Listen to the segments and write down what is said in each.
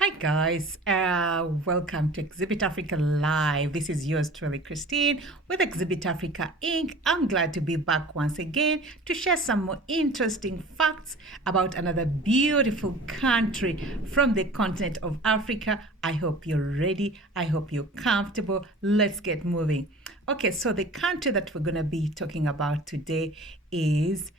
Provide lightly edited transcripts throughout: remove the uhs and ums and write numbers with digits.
Hi guys, welcome to Exhibit Africa Live. This is yours truly, Christine, with Exhibit Africa Inc. I'm glad to be back once again to share some more interesting facts about another beautiful country from the continent of Africa. I hope you're ready. I hope you're comfortable. Let's get moving. Okay, so the country that we're going to be talking about today is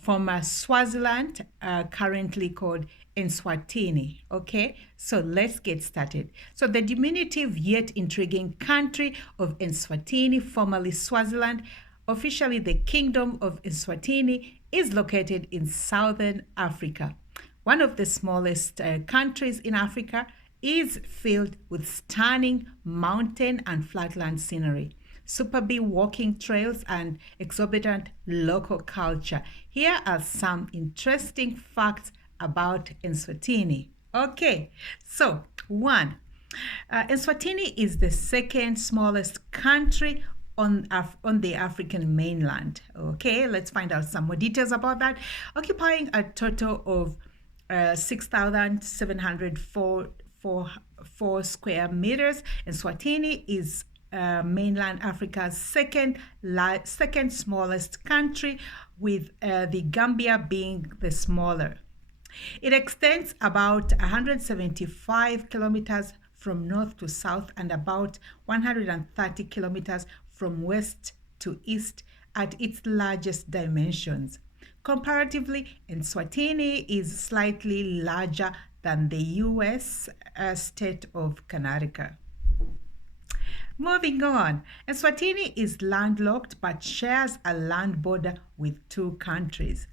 former Swaziland, currently called Eswatini. Okay, so let's get started. So the diminutive yet intriguing country of Eswatini, formerly Swaziland, officially the Kingdom of Eswatini, is located in southern Africa. One of the smallest countries in Africa, is filled with stunning mountain and flatland scenery, superb walking trails, and exorbitant local culture. Here are some interesting facts about Eswatini. Okay, so one, Eswatini is the second smallest country on the African mainland. Okay, let's find out some more details about that. Occupying a total of 6,704 square meters, Eswatini is mainland Africa's second smallest country, with the Gambia being the smaller. It extends about 175 kilometers from north to south and about 130 kilometers from west to east at its largest dimensions. Comparatively, Eswatini is slightly larger than the US state of Connecticut. Moving on, Eswatini is landlocked but shares a land border with two countries.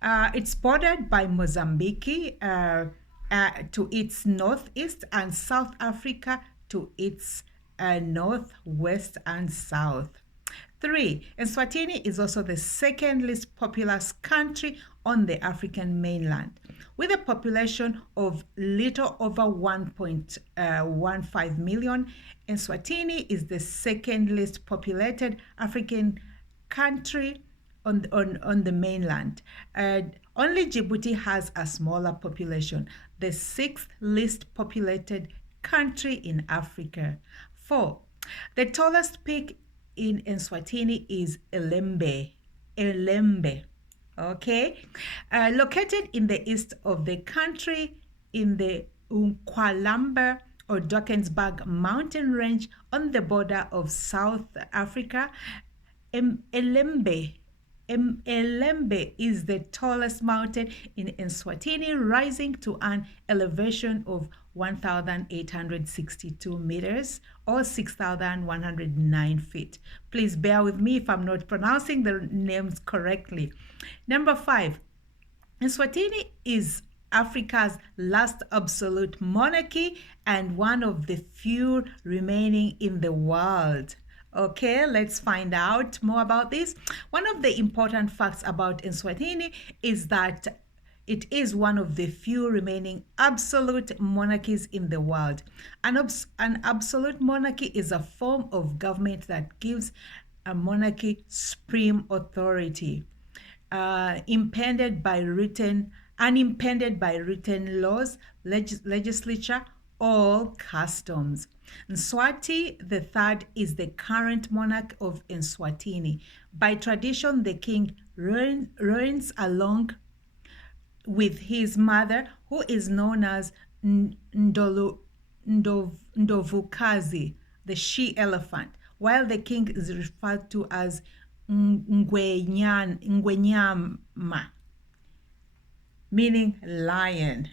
It's bordered by Mozambique to its northeast and South Africa to its northwest and south. 3. Eswatini is also the second least populous country on the African mainland. With a population of little over 1.15 million, Eswatini is the second least populated African country on the mainland. Only Djibouti has a smaller population, the sixth least populated country in Africa. 4. The tallest peak in Eswatini is Elembe. Okay? Located in the east of the country in the Umkwalamba or Drakensberg mountain range on the border of South Africa, Elembe is the tallest mountain in Eswatini, rising to an elevation of 1,862 meters or 6,109 feet. Please bear with me if I'm not pronouncing the names correctly. Number 5, Eswatini is Africa's last absolute monarchy and one of the few remaining in the world. Okay, let's find out more about this. One of the important facts about Eswatini is that it is one of the few remaining absolute monarchies in the world. An absolute monarchy is a form of government that gives a monarchy supreme authority, unimpeded by written laws, legislature, or customs. Mswati III is the current monarch of Eswatini. By tradition, the king reigns along with his mother, who is known as Ndovukazi, the she-elephant, while the king is referred to as Ngwenyama, meaning lion.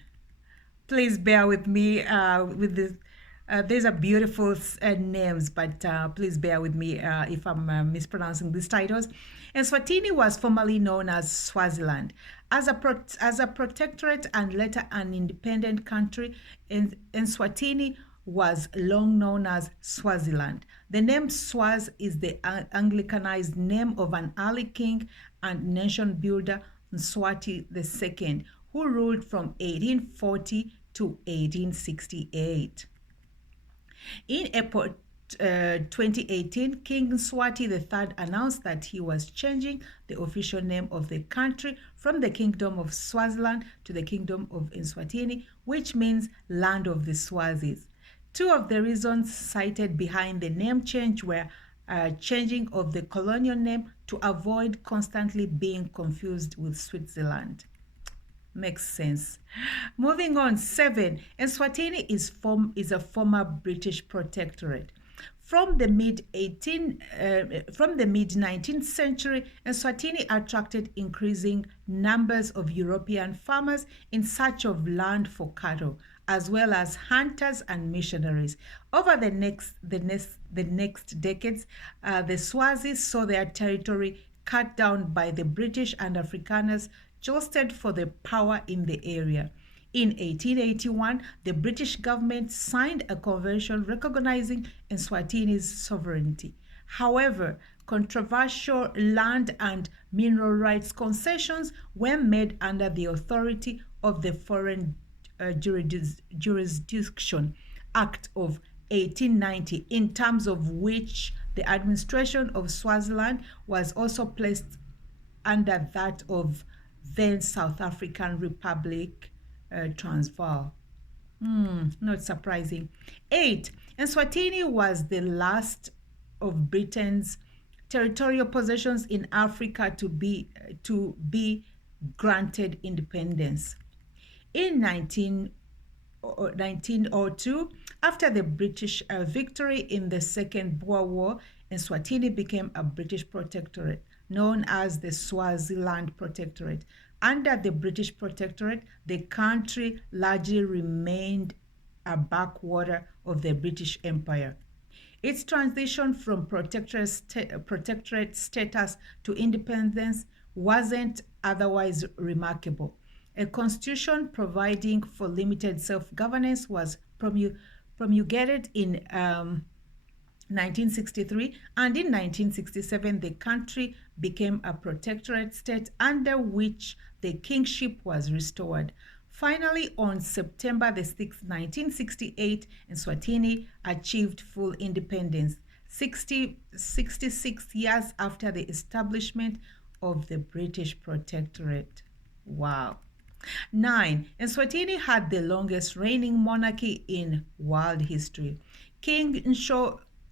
Please bear with me with this. These are beautiful names, but please bear with me if I'm mispronouncing these titles. Eswatini was formerly known as Swaziland. As a protectorate and later an independent country, Eswatini was long known as Swaziland. The name Swaz is the Anglicanized name of an early king and nation builder, Mswati II, who ruled from 1840 to 1868. In April 2018, King Eswatini III announced that he was changing the official name of the country from the Kingdom of Swaziland to the Kingdom of Eswatini, which means land of the Swazis. Two of the reasons cited behind the name change were changing of the colonial name to avoid constantly being confused with Switzerland. Makes sense. Moving on, 7. Eswatini is a former British protectorate. From the mid 19th century, Eswatini attracted increasing numbers of European farmers in search of land for cattle, as well as hunters and missionaries. Over the next decades, the Swazis saw their territory cut down by the British and Afrikaners jostled for the power in the area. In 1881, the British government signed a convention recognizing Eswatini's sovereignty. However, controversial land and mineral rights concessions were made under the authority of the Foreign Jurisdiction Act of 1890, in terms of which the administration of Swaziland was also placed under that of then South African Republic, Transvaal. Not surprising. 8. Eswatini was the last of Britain's territorial possessions in Africa to be granted independence. In 1902, after the British victory in the Second Boer War, Eswatini became a British protectorate, known as the Swaziland Protectorate. Under the British Protectorate, the country largely remained a backwater of the British Empire. Its transition from protectorate status to independence wasn't otherwise remarkable. A constitution providing for limited self-governance was promulgated in 1963, and in 1967 the country became a protectorate state under which the kingship was restored. Finally, on September the 6th, 1968, Eswatini achieved full independence, 66 years after the establishment of the British protectorate. Wow. 9. Eswatini had the longest reigning monarchy in world history. King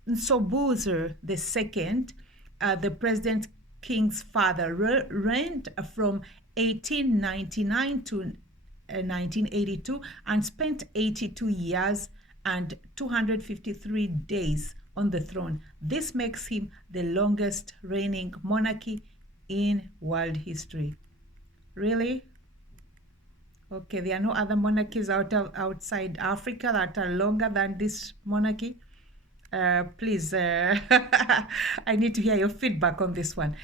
Msobuzwe II, the President King's father, reigned from 1899 to 1982 and spent 82 years and 253 days on the throne. This makes him the longest reigning monarchy in world history. Really? Okay, there are no other monarchies outside Africa that are longer than this monarchy. Please, I need to hear your feedback on this one.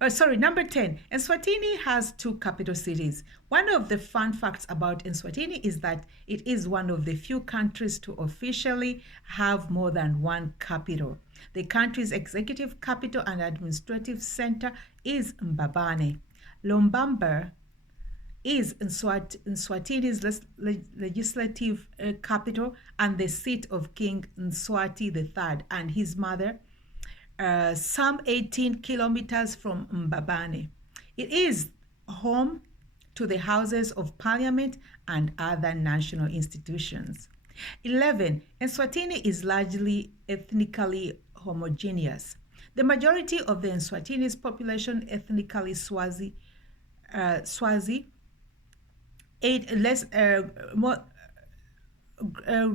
Number 10. Eswatini has 2 capital cities. One of the fun facts about Eswatini is that it is one of the few countries to officially have more than one capital. The country's executive capital and administrative center is Mbabane. Lombamba is Eswatini's legislative capital and the seat of King Eswatini III and his mother, some 18 kilometers from Mbabane. It is home to the Houses of Parliament and other national institutions. 11. Eswatini is largely ethnically homogeneous. The majority of the Eswatini's population ethnically Swazi,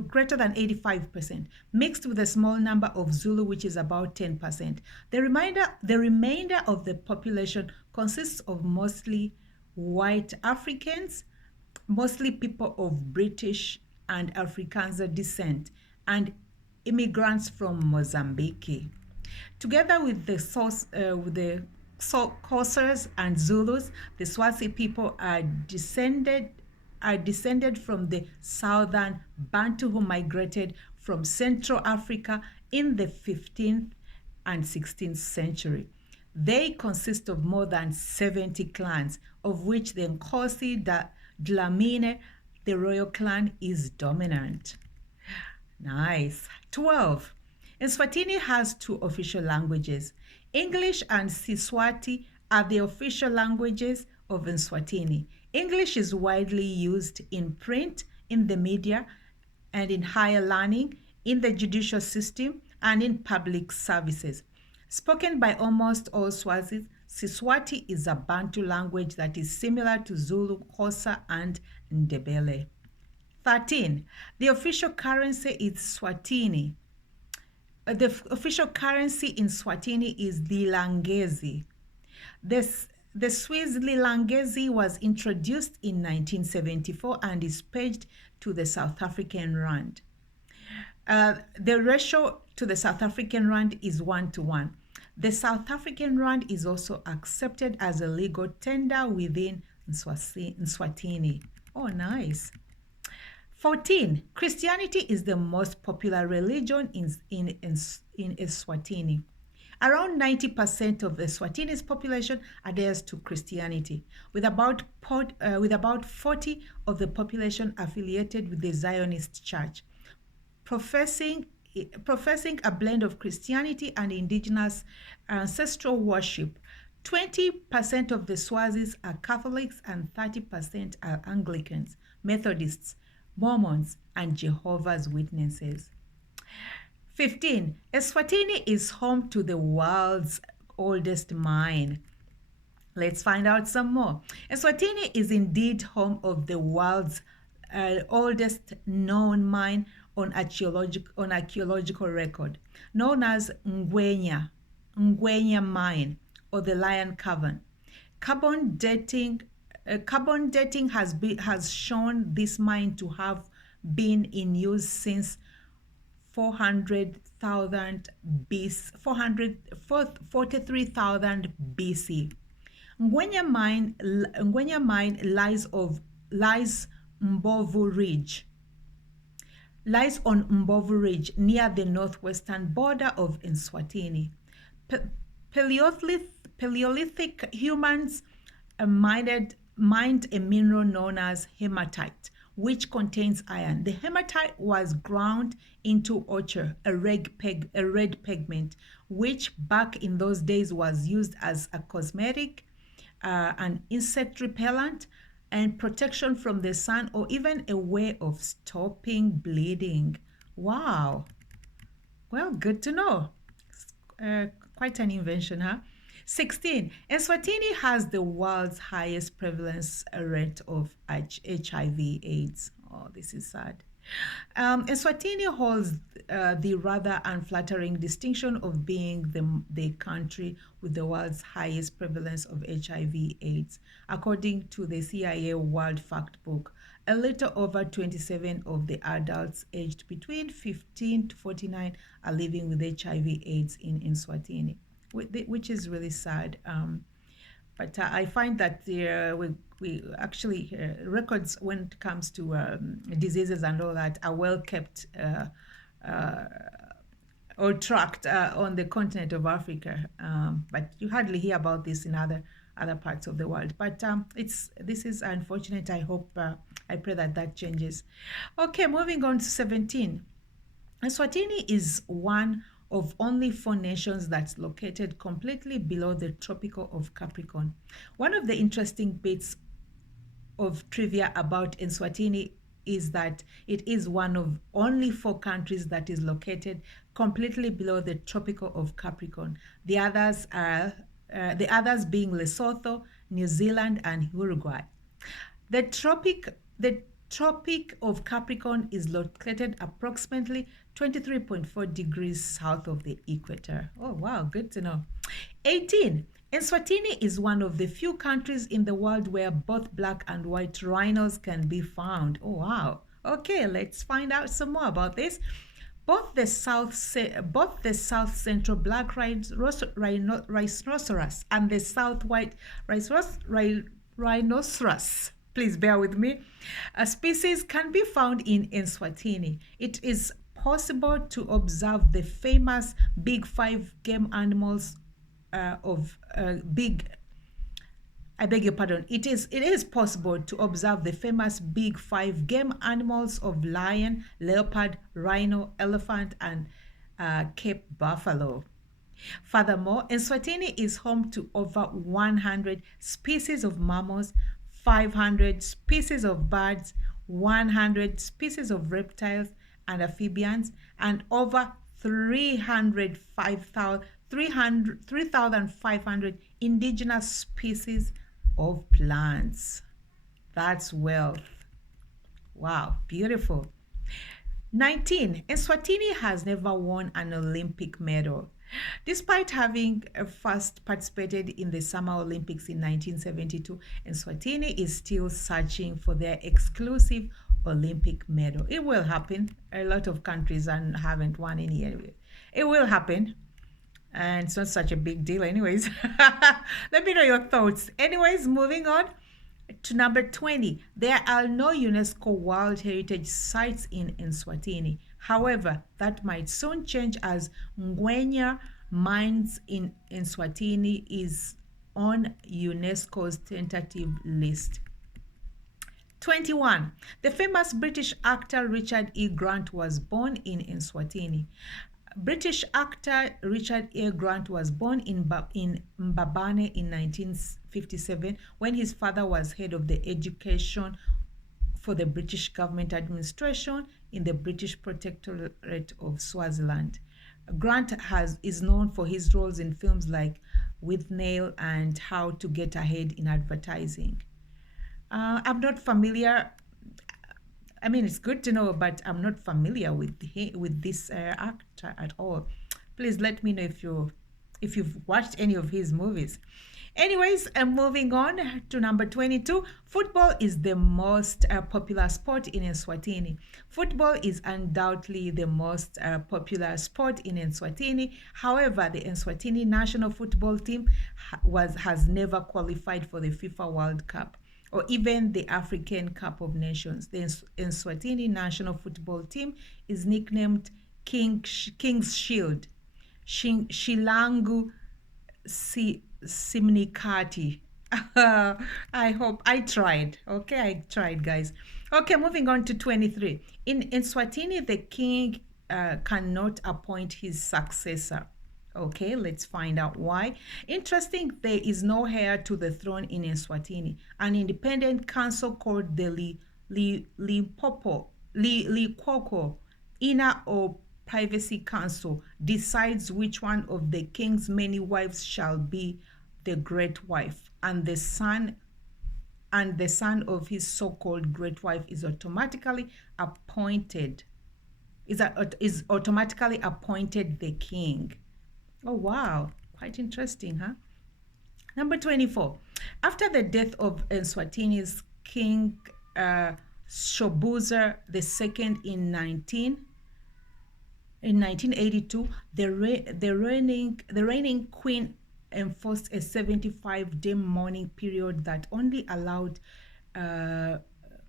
greater than 85%, mixed with a small number of Zulu, which is about 10%. The remainder of the population consists of mostly white Africans, mostly people of British and Afrikaner descent, and immigrants from Mozambique. Together with the Xhosas and Zulus, the Swazi people are descended from the southern Bantu who migrated from Central Africa in the 15th and 16th century. They consist of more than 70 clans, of which the Nkosi Dlamini, the royal clan, is dominant. Nice. 12. Eswatini has two official languages. English and Siswati are the official languages of Eswatini. English is widely used in print, in the media, and in higher learning, in the judicial system, and in public services. Spoken by almost all Swazis, Siswati is a Bantu language that is similar to Zulu, Xhosa, and Ndebele. 13. The official currency is Swatini. The official currency in Swatini is the Langezi. The SWAZILAND was introduced in 1974 and is pegged to the South African rand. The ratio to the South African rand is 1:1. The South African rand is also accepted as a legal tender within Eswatini. Oh, nice. 14. Christianity is the most popular religion in Eswatini. Around 90% of Eswatini's population adheres to Christianity, with about 40 of the population affiliated with the Zionist Church, professing a blend of Christianity and indigenous ancestral worship. 20% of the Swazis are Catholics and 30% are Anglicans, Methodists, Mormons, and Jehovah's Witnesses. 15. Eswatini is home to the world's oldest mine. Let's find out some more. Eswatini is indeed home of the world's oldest known mine on archaeological record, known as Ngwenya Mine or the Lion Cavern. Carbon dating has shown this mine to have been in use since 43,000 BC. Ngwenya mine lies on Mbovu Ridge near the northwestern border of Eswatini. Paleolithic humans mined a mineral known as hematite, which contains iron. The hematite was ground into ochre, a red pigment, which back in those days was used as a cosmetic, an insect repellent, and protection from the sun, or even a way of stopping bleeding. Wow. Well, good to know. Quite an invention, huh? 16. Eswatini has the world's highest prevalence rate of HIV/AIDS. Oh, this is sad. Eswatini holds the rather unflattering distinction of being the country with the world's highest prevalence of HIV/AIDS. According to the CIA World Factbook, a little over 27 of the adults aged between 15 to 49 are living with HIV/AIDS in Eswatini, which is really sad. But I find that we actually records when it comes to diseases and all that are well kept or tracked on the continent of Africa. But you hardly hear about this in other parts of the world. But this is unfortunate. I pray that changes. Okay, moving on to 17. Eswatini is one of only 4 nations that's located completely below the tropical of Capricorn. One of the interesting bits of trivia about Eswatini is that it is one of only 4 countries that is located completely below the tropical of Capricorn. The others being Lesotho, New Zealand, and Uruguay. The Tropic of Capricorn is located approximately 23.4 degrees south of the equator. Oh, wow, good to know. 18. Eswatini is one of the few countries in the world where both black and white rhinos can be found. Oh, wow. Okay, let's find out some more about this. Both the South Central black rhinoceros and the South White rhinoceros, please bear with me, species can be found in Eswatini. It is possible to observe the famous big 5 game animals It is possible to observe the famous big 5 game animals of lion, leopard, rhino, elephant, and Cape Buffalo. Furthermore, Eswatini is home to over 100 species of mammals, 500 species of birds, 100 species of reptiles and amphibians, and over 3,500 indigenous species of plants. That's wealth. Wow, beautiful. 19. Eswatini has never won an Olympic medal. Despite having first participated in the Summer Olympics in 1972, Eswatini is still searching for their exclusive Olympic medal. It will happen. A lot of countries haven't won any anyway. It will happen. And it's not such a big deal anyways. Let me know your thoughts. Anyways, moving on to number 20. There are no UNESCO World Heritage Sites in Eswatini. However, that might soon change as Ngwenya Mines in Eswatini is on UNESCO's tentative list. 21. The famous British actor Richard E. Grant was born in Eswatini. British actor Richard E. Grant was born in Mbabane in 1957 when his father was head of the education for the British government administration in the British Protectorate of Swaziland. Grant is known for his roles in films like With Nail and How to Get Ahead in Advertising. I'm not familiar. I mean, it's good to know, but I'm not familiar with this actor at all. Please let me know if you've watched any of his movies. Anyways, moving on to number 22. Football is the most popular sport in Eswatini. Football is undoubtedly the most popular sport in Eswatini. However, the Eswatini national football team has never qualified for the FIFA World Cup or even the African Cup of Nations. The Eswatini national football team is nicknamed King's Shield, Shilangu Simnikati. I hope I tried. Okay, I tried, guys. Okay, moving on to 23. In Eswatini, the king cannot appoint his successor. Okay, let's find out why. Interesting, there is no heir to the throne in Eswatini. An independent council called the Likoko Inner or Privacy Council decides which one of the king's many wives shall be the great wife, and the son of his so-called great wife is automatically appointed the king. Oh, wow. Quite interesting, huh? Number 24. After the death of Eswatini's king Shobuza II in 1982, the reigning queen enforced a 75-day mourning period that only allowed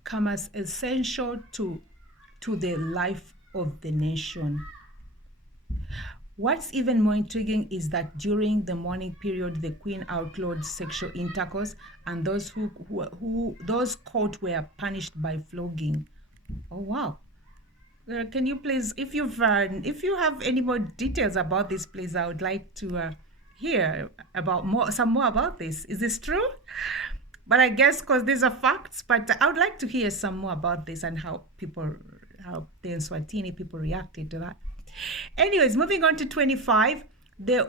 commerce essential to the life of the nation. What's even more intriguing is that during the mourning period, the queen outlawed sexual intercourse, and those those caught were punished by flogging. Oh wow! Can you please, if you have any more details about this, please, I would like to hear about some more about this. Is this true? But I guess because these are facts, but I would like to hear some more about this and how the Eswatini people reacted to that. Anyways, moving on to 25, the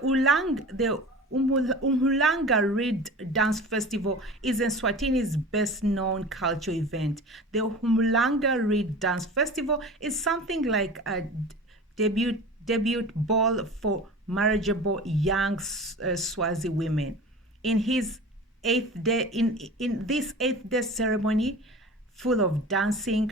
Umhlanga Reed Dance Festival is Eswatini's best-known cultural event. The Umhlanga Reed Dance Festival is something like a debut ball for marriageable young Swazi women. In this eighth day ceremony, full of dancing,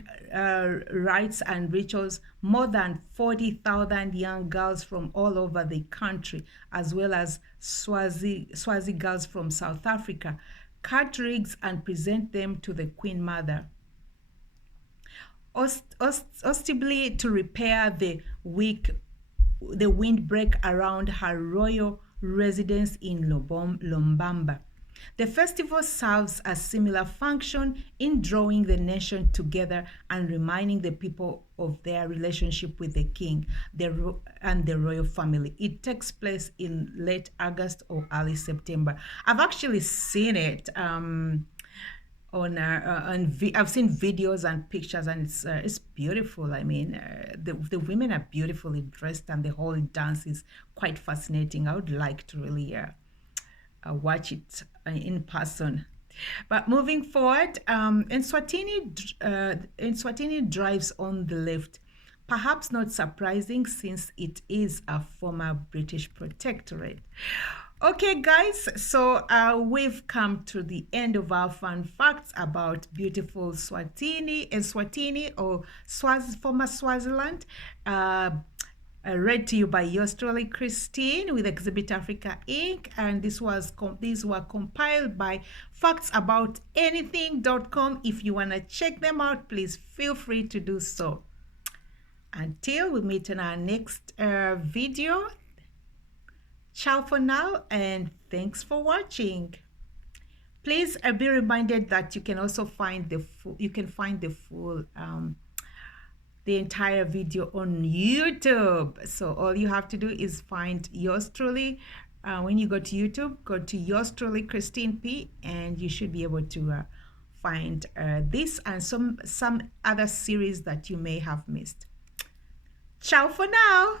rites and rituals, more than 40,000 young girls from all over the country, as well as Swazi girls from South Africa, cut rigs and present them to the Queen Mother, ostensibly to repair the windbreak around her royal residence in Lombamba. The festival serves a similar function in drawing the nation together and reminding the people of their relationship with the king and the royal family. It takes place in late August or early September. I've actually seen it. I've seen videos and pictures, and it's beautiful. I mean, the women are beautifully dressed, and the whole dance is quite fascinating. I would like to really watch it in person. But moving forward, Eswatini drives on the left. Perhaps not surprising since it is a former British protectorate. Okay, guys, so we've come to the end of our fun facts about beautiful Eswatini, or former Swaziland. Read to you by yours truly, Christine, with Exhibit Africa Inc. And these were compiled by factsaboutanything.com. If you want to check them out, please feel free to do so. Until we meet in our next video, ciao for now, and thanks for watching. Please be reminded that you can also find the entire video on YouTube. So all you have to do is find yours truly. When you go to YouTube, go to yours truly, Christine P, and you should be able to find this and some other series that you may have missed. Ciao for now.